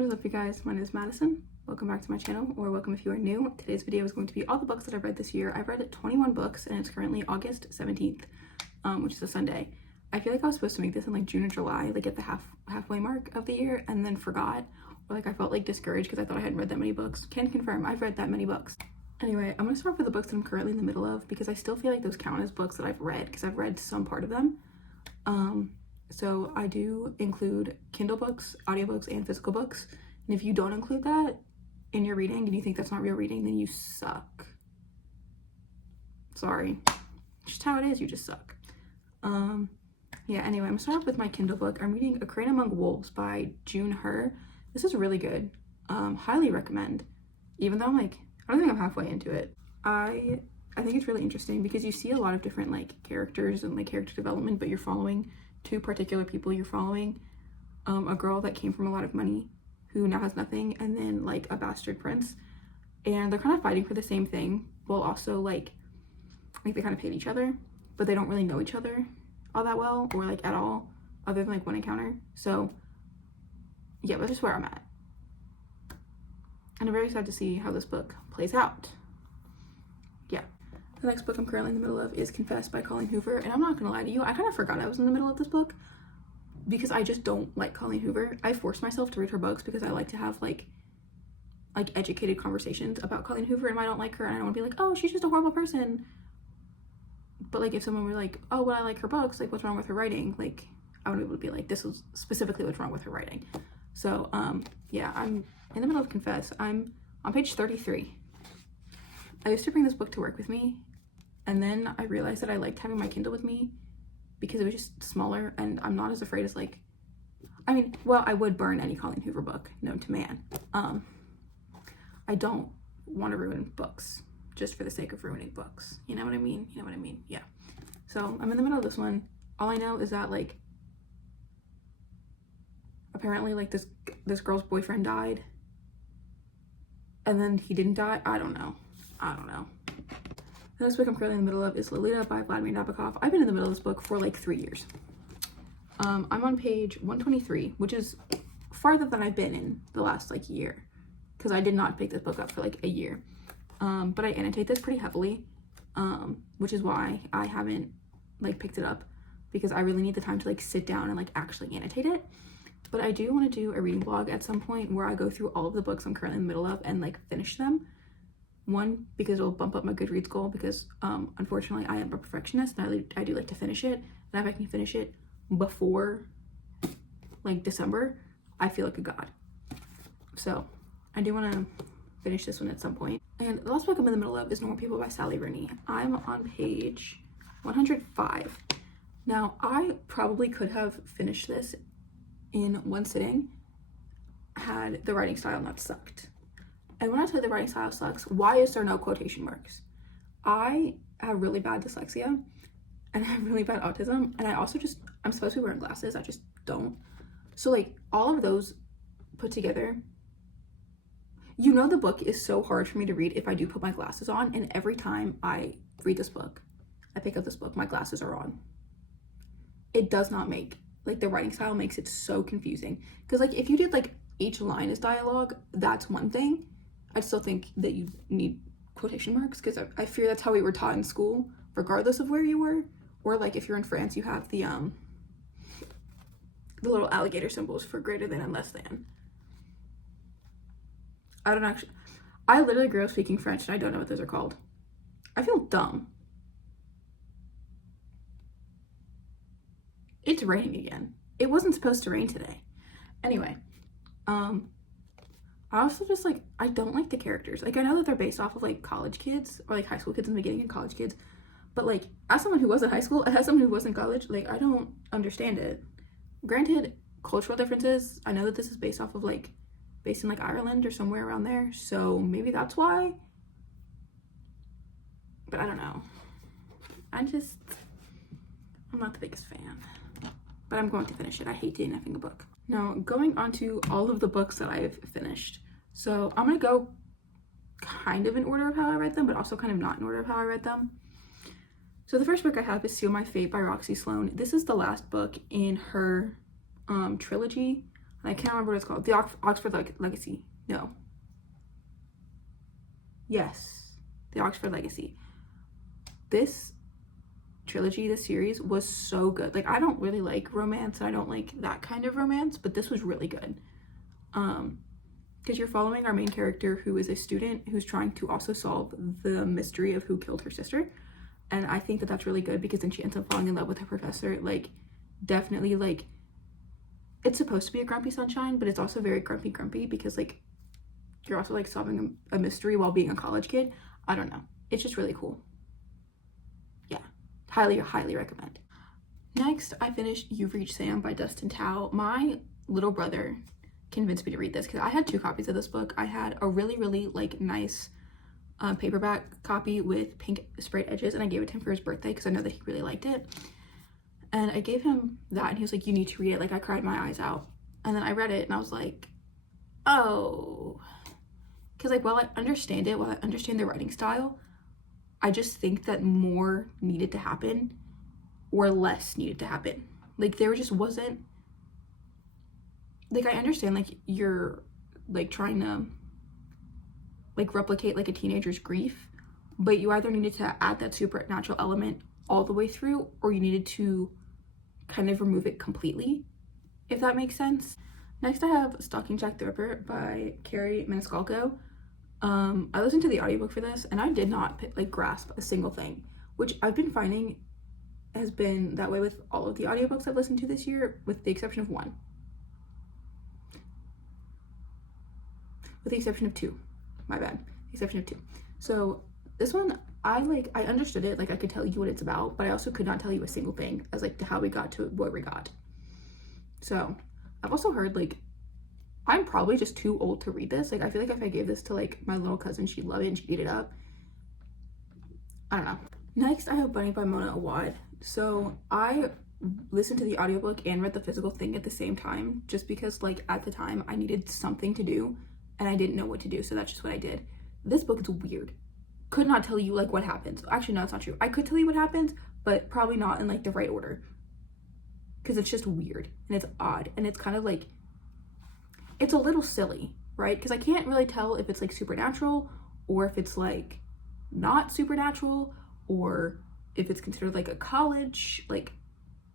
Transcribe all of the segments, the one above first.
What is up, you guys? My name is Madison. Welcome back to my channel, or welcome if you are new. Today's video is going to be all the books that I've read this year. I've read 21 books and it's currently August 17th, which is a Sunday. I feel like I was supposed to make this in like June or July, like at the halfway mark of the year, and then forgot, or like I felt like discouraged because I thought I hadn't read that many books. Can confirm, I've read that many books. Anyway, I'm gonna start with the books that I'm currently in the middle of because I still feel like those count as books that I've read because I've read some part of them. So I do include Kindle books, audiobooks, and physical books. And if you don't include that in your reading and you think that's not real reading, then you suck. Sorry. Just how it is, you just suck. Yeah, anyway, I'm gonna start off with my Kindle book. I'm reading A Crane Among Wolves by June Her. This is really good. Highly recommend. Even though I don't think I'm halfway into it. I think it's really interesting because you see a lot of different like characters and like character development, but you're following two particular people. You're following a girl that came from a lot of money who now has nothing, and then like a bastard prince, and they're kind of fighting for the same thing while also like they kind of hate each other, but they don't really know each other all that well, or like at all, other than like one encounter. So yeah, that's just where I'm at, and I'm very excited to see how this book plays out. Yeah. The next book I'm currently in the middle of is Confess by Colleen Hoover, and I'm not gonna lie to you, I kind of forgot I was in the middle of this book because I just don't like Colleen Hoover. I force myself to read her books because I like to have like educated conversations about Colleen Hoover, and I don't like her and I don't want to be like, oh, she's just a horrible person. But like if someone were like, oh, well, I like her books, like what's wrong with her writing, like I want to be able to be like, this is specifically what's wrong with her writing. So yeah, I'm in the middle of Confess. I'm on page 33. I used to bring this book to work with me, and then I realized that I liked having my Kindle with me because it was just smaller and I'm not as afraid as like, I mean, well, I would burn any Colleen Hoover book known to man. I don't want to ruin books just for the sake of ruining books. You know what I mean? You know what I mean? Yeah. So I'm in the middle of this one. All I know is that like, apparently like this girl's boyfriend died, and then he didn't die. I don't know. The next book I'm currently in the middle of is Lolita by Vladimir Nabokov. I've been in the middle of this book for like 3 years. I'm on page 123, which is farther than I've been in the last like year, because I did not pick this book up for like a year. But I annotate this pretty heavily, which is why I haven't like picked it up, because I really need the time to like sit down and like actually annotate it. But I do want to do a reading vlog at some point where I go through all of the books I'm currently in the middle of and like finish them. One, because it'll bump up my Goodreads goal, because unfortunately I am a perfectionist and I do like to finish it, and if I can finish it before like December, I feel like a god. So I do want to finish this one at some point. And the last book I'm in the middle of is Normal People by Sally Rooney. I'm on page 105. Now I probably could have finished this in one sitting had the writing style not sucked. And when I say the writing style sucks, why is there no quotation marks? I have really bad dyslexia and I have really bad autism, and I also I'm supposed to be wearing glasses, I just don't. So like all of those put together, you know, the book is so hard for me to read if I do put my glasses on, and every time I read this book, I pick up this book, my glasses are on. It does not make, like the writing style makes it so confusing. Because like if you did like each line is dialogue, that's one thing. I still think that you need quotation marks because I fear that's how we were taught in school, regardless of where you were. Or like if you're in France, you have the little alligator symbols for greater than and less than. I literally grew up speaking French and I don't know what those are called. I feel dumb. It's raining again. It wasn't supposed to rain today. Anyway, I also just like, I don't like the characters. Like I know that they're based off of like college kids or like high school kids in the beginning and college kids, but like as someone who was in high school and as someone who was in college, like I don't understand it. Granted, cultural differences, I know that this is based off of like, based in like Ireland or somewhere around there, so maybe that's why, but I don't know. I'm not the biggest fan, but I'm going to finish it. I hate DNFing a book. Now, going on to all of the books that I've finished. So I'm going to go kind of in order of how I read them, but also kind of not in order of how I read them. So the first book I have is Seal My Fate by Roxy Sloan. This is the last book in her trilogy And I can't remember what it's called. The Oxford Legacy. No. Yes. The Oxford Legacy. This trilogy, this series was so good. Like, I don't really like romance, and I don't like that kind of romance, but this was really good. Because you're following our main character, who is a student who's trying to also solve the mystery of who killed her sister. And I think that that's really good, because then she ends up falling in love with her professor. Like, definitely, like, it's supposed to be a grumpy sunshine, but it's also very grumpy because, like, you're also, like, solving a mystery while being a college kid. I don't know. It's just really cool. Yeah. Highly recommend. Next, I finished You've Reached Sam by Dustin Tao. My little brother convinced me to read this because I had 2 copies of this book. I had a really like nice paperback copy with pink sprayed edges, and I gave it to him for his birthday because I know that he really liked it. And I gave him that, and he was like, you need to read it. Like, I cried my eyes out. And then I read it, and I was like, oh. Because, like, while I understand the writing style, I just think that more needed to happen or less needed to happen. Like, there just wasn't, like, I understand, like, you're, like, trying to, like, replicate, like, a teenager's grief, but you either needed to add that supernatural element all the way through, or you needed to kind of remove it completely, if that makes sense. Next, I have Stalking Jack the Ripper by Carrie Maniscalco. I listened to the audiobook for this, and I did not, like, grasp a single thing, which I've been finding has been that way with all of the audiobooks I've listened to this year, with the exception of one. With the exception of 2. My bad. The exception of 2. So this one, I understood it. Like, I could tell you what it's about, but I also could not tell you a single thing as, like, to how we got to where we got. So I've also heard, like, I'm probably just too old to read this. Like, I feel like if I gave this to, like, my little cousin, she'd love it and she'd eat it up. I don't know. Next, I have Bunny by Mona Awad. So I listened to the audiobook and read the physical thing at the same time, just because, like, at the time I needed something to do and I didn't know what to do, so that's just what I did. This book is weird. Could not tell you, like, what happens. Actually, no, it's not true. I could tell you what happens, but probably not in, like, the right order, because it's just weird and it's odd, and it's kind of like, it's a little silly, right? Because I can't really tell if it's, like, supernatural or if it's, like, not supernatural, or if it's considered, like, a college, like,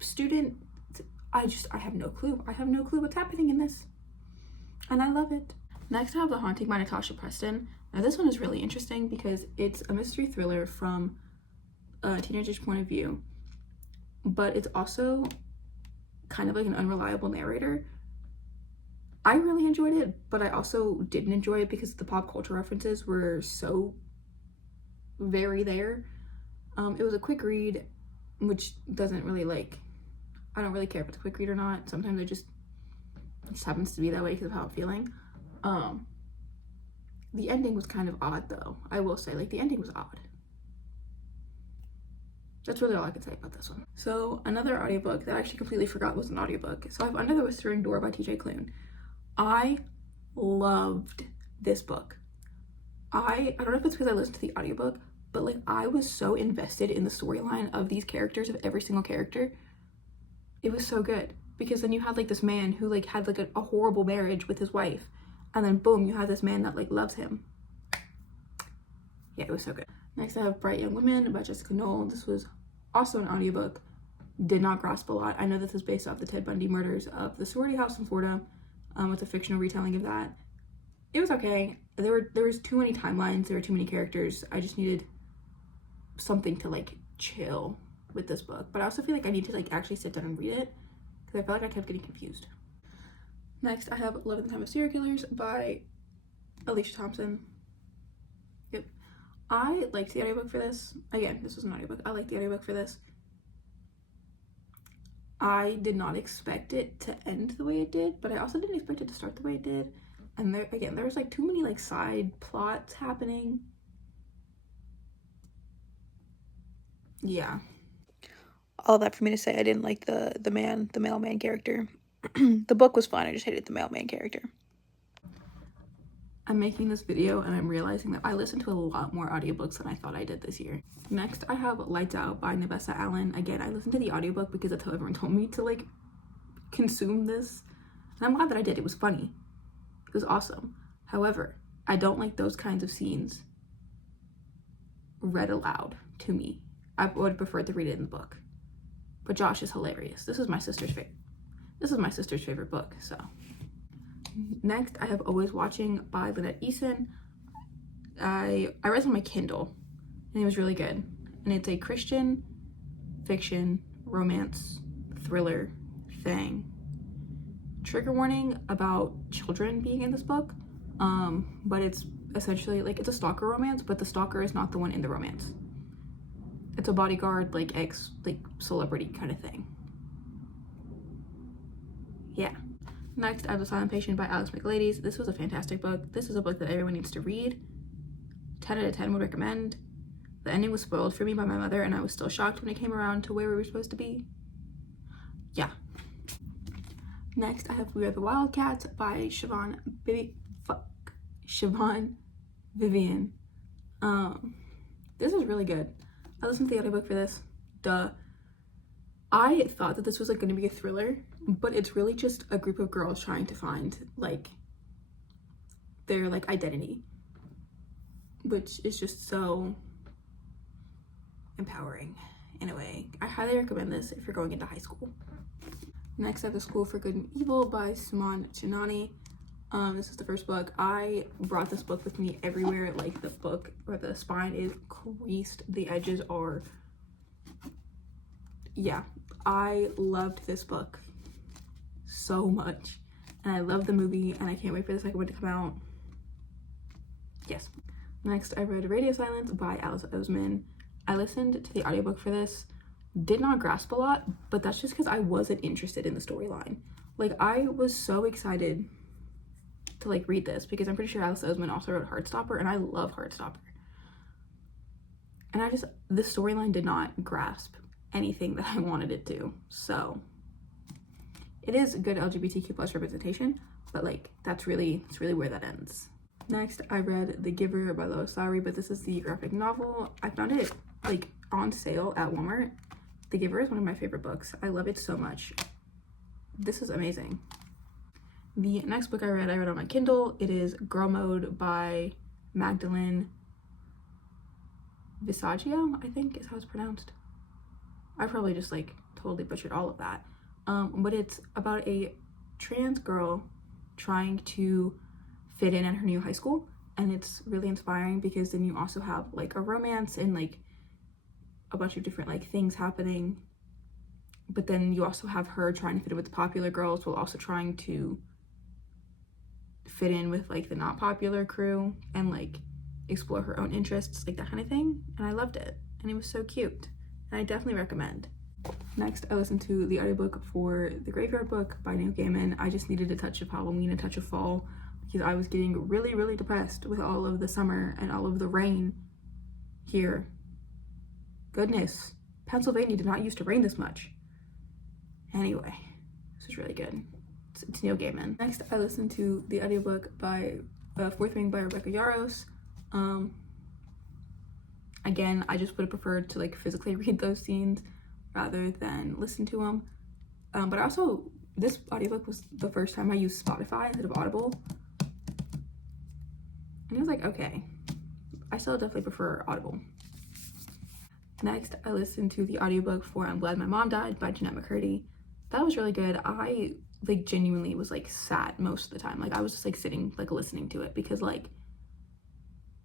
student. I have no clue. I have no clue what's happening in this, and I love it. Next, I have The Haunting by Natasha Preston. Now, this one is really interesting because it's a mystery thriller from a teenager's point of view, but it's also kind of like an unreliable narrator. I really enjoyed it, but I also didn't enjoy it because the pop culture references were so very there. It was a quick read, which doesn't really, like, I don't really care if it's a quick read or not. Sometimes it just happens to be that way because of how I'm feeling. The ending was kind of odd, though. I will say, like, the ending was odd. That's really all I can say about this one. So, another audiobook that I actually completely forgot was an audiobook. So I have Under the Whispering Door by TJ Klune. I loved this book. I don't know if it's because I listened to the audiobook, but, like, I was so invested in the storyline of these characters, of every single character. It was so good. Because then you had, like, this man who, like, had, like, a horrible marriage with his wife. And then, boom, you have this man that, like, loves him. Yeah, it was so good. Next, I have Bright Young Women by Jessica Knoll. This was also an audiobook. Did not grasp a lot. I know this is based off the Ted Bundy murders of the sorority house in Florida. With a fictional retelling of that. It was okay. There was too many timelines. There were too many characters. I just needed something to, like, chill with this book. But I also feel like I need to, like, actually sit down and read it, because I felt like I kept getting confused. Next, I have 11th Time of Serial Killers by Alicia Thompson. Yep. I liked the audiobook for this. Again, this was an audiobook. I liked the audiobook for this. I did not expect it to end the way it did, but I also didn't expect it to start the way it did. And there was, like, too many, like, side plots happening. Yeah. All that for me to say I didn't like the mailman character. The book was fun, I just hated the mailman character. I'm making this video and I'm realizing that I listened to a lot more audiobooks than I thought I did this year. Next, I have Lights Out by Nabessa Allen. Again, I listened to the audiobook because that's how everyone told me to, like, consume this. And I'm glad that I did. It was funny. It was awesome. However, I don't like those kinds of scenes read aloud to me. I would prefer to read it in the book. But Josh is hilarious. This is my sister's favorite book, so. Next, I have Always Watching by Lynette Eason. I read it on my Kindle, and it was really good. And it's a Christian fiction, romance, thriller thing. Trigger warning about children being in this book, but it's essentially like, it's a stalker romance, but the stalker is not the one in the romance. It's a bodyguard, like celebrity kind of thing. Yeah. Next, I have The Silent Patient by Alex McLadies. This was a fantastic book. This is a book that everyone needs to read. 10 out of 10 would recommend. The ending was spoiled for me by my mother, and I was still shocked when it came around to where we were supposed to be. Yeah. Next, I have We Are the Wildcats by Siobhan Vivian. This is really good. I listened to the audiobook for this. I thought that this was like going to be a thriller, but it's really just a group of girls trying to find like their like identity, which is just so empowering in a way. I highly recommend this if you're going into high school. Next, I have The School for Good and Evil by Suman Chinani. This is the first book. I brought this book with me everywhere. Like, the book or the spine is creased, the edges are, yeah. I loved this book so much, and I love the movie, and I can't wait for the second one to come out. Yes. Next, I read Radio Silence by Alice Oseman. I listened to the audiobook for this. Did not grasp a lot, but that's just because I wasn't interested in the storyline. Like, I was so excited to like read this because I'm pretty sure Alice Oseman also wrote Heartstopper, and I love Heartstopper. And the storyline did not grasp anything that I wanted it to. So it is good LGBTQ plus representation, but like it's really where that ends. Next, I read The Giver by Lois Lowry, but this is the graphic novel. I found it like on sale at Walmart. The Giver is one of my favorite books. I love it so much. This is amazing. The next book I read on my Kindle. It is Girl Mode by Magdalene Visaggio, I think is how it's pronounced. I probably just like totally butchered all of that. But it's about a trans girl trying to fit in at her new high school, and it's really inspiring because then you also have like a romance and like a bunch of different like things happening, but then you also have her trying to fit in with the popular girls while also trying to fit in with like the not popular crew and like explore her own interests, like that kind of thing. And I loved it, and it was so cute, and I definitely recommend. Next, I listened to the audiobook for The Graveyard Book by Neil Gaiman. I just needed a touch of Halloween, a touch of fall, because I was getting really depressed with all of the summer and all of the rain here. Goodness, Pennsylvania did not used to rain this much. Anyway, this was really good. It's Neil Gaiman. Next, I listened to the audiobook by Fourth Wing by Rebecca Yarros. Again, I just would have preferred to like physically read those scenes rather than listen to them. But also, this audiobook was the first time I used Spotify instead of Audible. And I was like, okay, I still definitely prefer Audible. Next, I listened to the audiobook for I'm Glad My Mom Died by Jeanette McCurdy. That was really good. I like genuinely was like sad most of the time. Like I was just like sitting like listening to it because like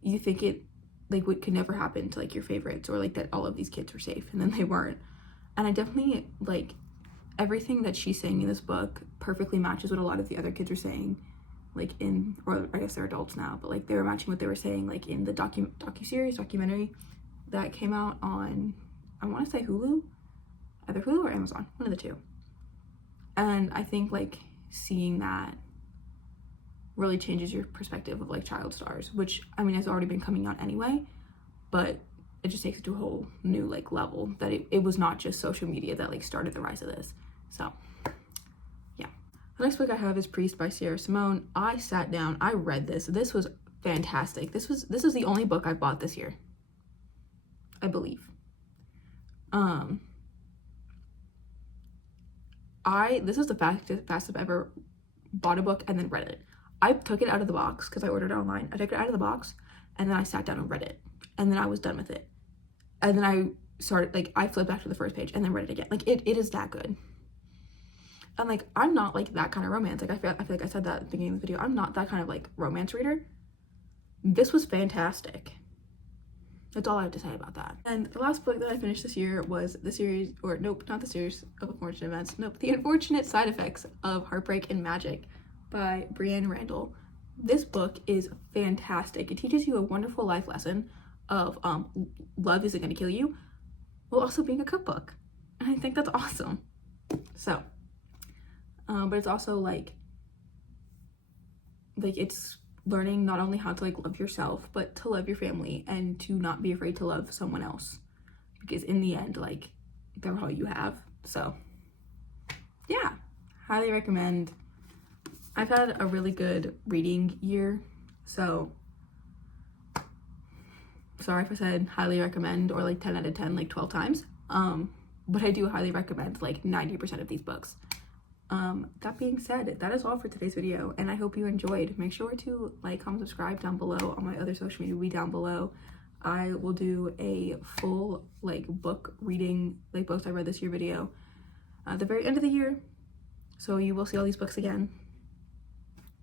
you think it like what could never happen to like your favorites, or like that all of these kids were safe, and then they weren't. And I definitely like everything that she's saying in this book perfectly matches what a lot of the other kids are saying, like in, or I guess they're adults now, but like they were matching what they were saying like in the documentary that came out on, I want to say Hulu, either Hulu or Amazon, one of the two. And I think like seeing that really changes your perspective of like child stars, which I mean has already been coming out anyway, but it just takes it to a whole new like level that it was not just social media that like started the rise of this. So yeah. The next book I have is Priest by Sierra Simone. I sat down, I read this. This was fantastic. This is the only book I bought this year, I believe. This is the fastest I've ever bought a book and then read it. I took it out of the box because I ordered it online. I took it out of the box and then I sat down and read it. And then I was done with it. And then I started, like, I flipped back to the first page and then read it again. Like, it is that good. And, like, I'm not, like, that kind of romance. Like, I feel like I said that at the beginning of the video. I'm not that kind of, like, romance reader. This was fantastic. That's all I have to say about that. And the last book that I finished this year was the series, or nope, not the series of Unfortunate Events. Nope, The Unfortunate Side Effects of Heartbreak and Magic by Brienne Randall. This book is fantastic. It teaches you a wonderful life lesson of love isn't going to kill you, while also being a cookbook. And I think that's awesome. So, but it's also like it's learning not only how to like love yourself, but to love your family and to not be afraid to love someone else, because in the end, like, they're all you have. So yeah, highly recommend. I've had a really good reading year, so sorry if I said highly recommend or like 10 out of 10 like 12 times, but I do highly recommend like 90% of these books. That being said, that is all for today's video, and I hope you enjoyed. Make sure to like, comment, subscribe down below. On my other social media will be down below. I will do a full like book reading, like books I read this year video at the very end of the year, so you will see all these books again.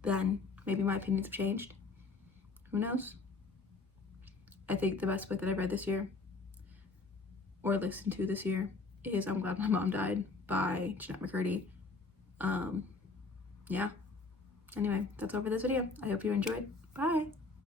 Then maybe my opinions have changed, who knows. I think the best book that I read this year or listened to this year is I'm Glad My Mom Died by Jeanette McCurdy. Yeah, anyway, that's all for this video. I hope you enjoyed. Bye.